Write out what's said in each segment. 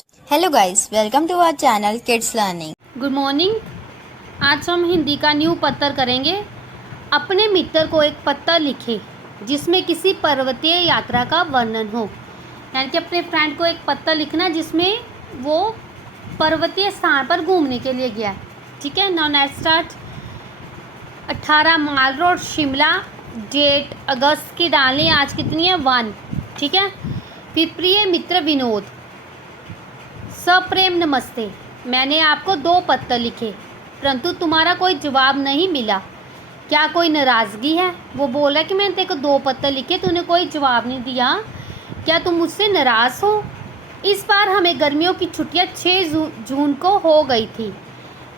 Hello guys, welcome to our channel kids learning. Good morning. आज हम हिंदी का new पत्र करेंगे। अपने मित्र को एक पत्र लिखे जिसमें किसी पर्वतीय यात्रा का वर्णन हो। यानी कि अपने फ्रेंड को एक पत्र लिखना जिसमें वो पर्वतीय स्थान पर घूमने के लिए गया है। ठीक है, नाउ नेक्स्ट स्टार्ट। 18 माल रोड शिमला, डेट अगस्त की डालनी, आज कितनी है 1। ठीक है, फिर प्रिय मित्र विनोद, सप्रेम नमस्ते। मैंने आपको 2 पत्र लिखे परंतु तुम्हारा कोई जवाब नहीं मिला। क्या कोई नाराज़गी है? वो बोला कि मैंने तेरे को 2 पत्र लिखे, तूने कोई जवाब नहीं दिया। क्या तुम मुझसे नाराज़ हो? इस बार हमें गर्मियों की छुट्टियां 6 जून को हो गई थी।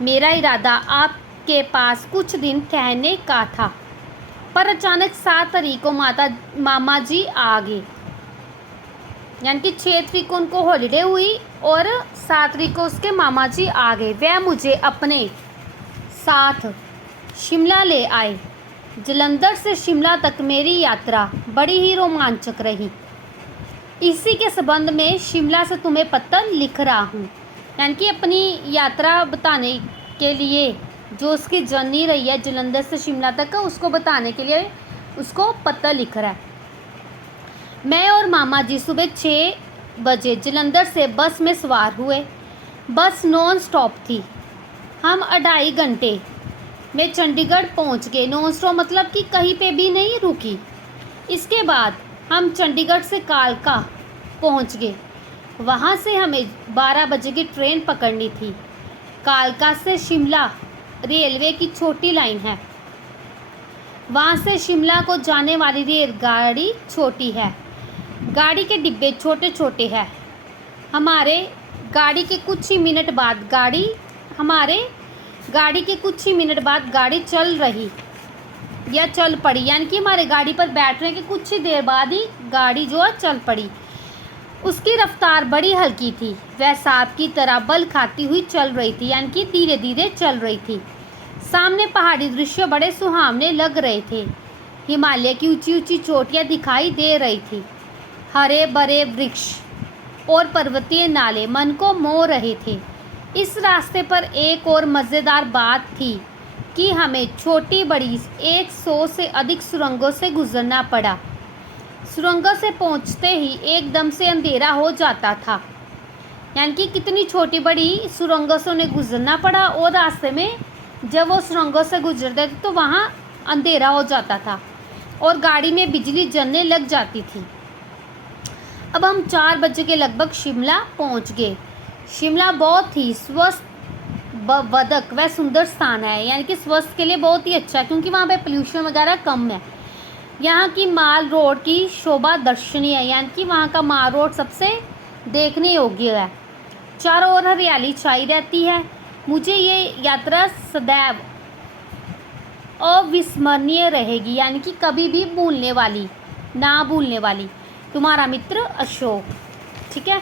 मेरा इरादा आपके पास कुछ दिन ठहरने का था, पर अचानक 7 तारीख को मामा जी आ गए। यानी कि 6 तारीख को उनको हॉलीडे हुई और 7 तारीख को उसके मामा जी आ गए। वह मुझे अपने साथ शिमला ले आए। जलंधर से शिमला तक मेरी यात्रा बड़ी ही रोमांचक रही। इसी के संबंध में शिमला से तुम्हें पत्र लिख रहा हूँ। यानी कि अपनी यात्रा बताने के लिए जो उसकी जर्नी रही है जलंधर से शिमला तक का, उसको बताने के लिए उसको पत्र लिख रहा है। मैं और मामा जी सुबह 6 बजे जलंधर से बस में सवार हुए। बस नॉन स्टॉप थी। हम 2.5 घंटे में चंडीगढ़ पहुंच गए। नॉन स्टॉप मतलब कि कहीं पे भी नहीं रुकी। इसके बाद हम चंडीगढ़ से कालका पहुंच गए। वहां से हमें 12 बजे की ट्रेन पकड़नी थी। कालका से शिमला रेलवे की छोटी लाइन है। वहां से शिमला को जाने वाली रेलगाड़ी छोटी है। गाड़ी के डिब्बे छोटे छोटे हैं। हमारे गाड़ी के कुछ ही मिनट बाद गाड़ी चल रही या चल पड़ी। यानी कि हमारे गाड़ी पर बैठने के कुछ ही देर बाद ही गाड़ी जो है चल पड़ी। उसकी रफ्तार बड़ी हल्की थी। वह सांप की तरह बल खाती हुई चल रही थी। यानी कि धीरे धीरे चल रही थी। सामने पहाड़ी दृश्य बड़े सुहावने लग रहे थे। हिमालय की ऊंची ऊंची चोटियां दिखाई दे रही थी। हरे भरे वृक्ष और पर्वतीय नाले मन को मोह रहे थे। इस रास्ते पर एक और मज़ेदार बात थी कि हमें छोटी बड़ी 100 से अधिक सुरंगों से गुजरना पड़ा। सुरंगों से पहुंचते ही एकदम से अंधेरा हो जाता था। यानी कि कितनी छोटी बड़ी सुरंगों से उन्हें गुजरना पड़ा और रास्ते में जब वो सुरंगों से गुजरते थे तो वहाँ अंधेरा हो जाता था और गाड़ी में बिजली जलने लग जाती थी। अब हम 4 बजे के लगभग शिमला पहुंच गए। शिमला बहुत ही स्वस्थ वदक व सुंदर स्थान है। यानी कि स्वास्थ्य के लिए बहुत ही अच्छा है क्योंकि वहाँ पे पोल्यूशन वगैरह कम है। यहाँ की माल रोड की शोभा दर्शनीय है। यानी कि वहाँ का माल रोड सबसे देखने योग्य है। चारों ओर हरियाली छाई रहती है। मुझे ये यात्रा सदैव अविस्मरणीय रहेगी। यानी कि कभी भी ना भूलने वाली। तुम्हारा मित्र अशोक। ठीक है।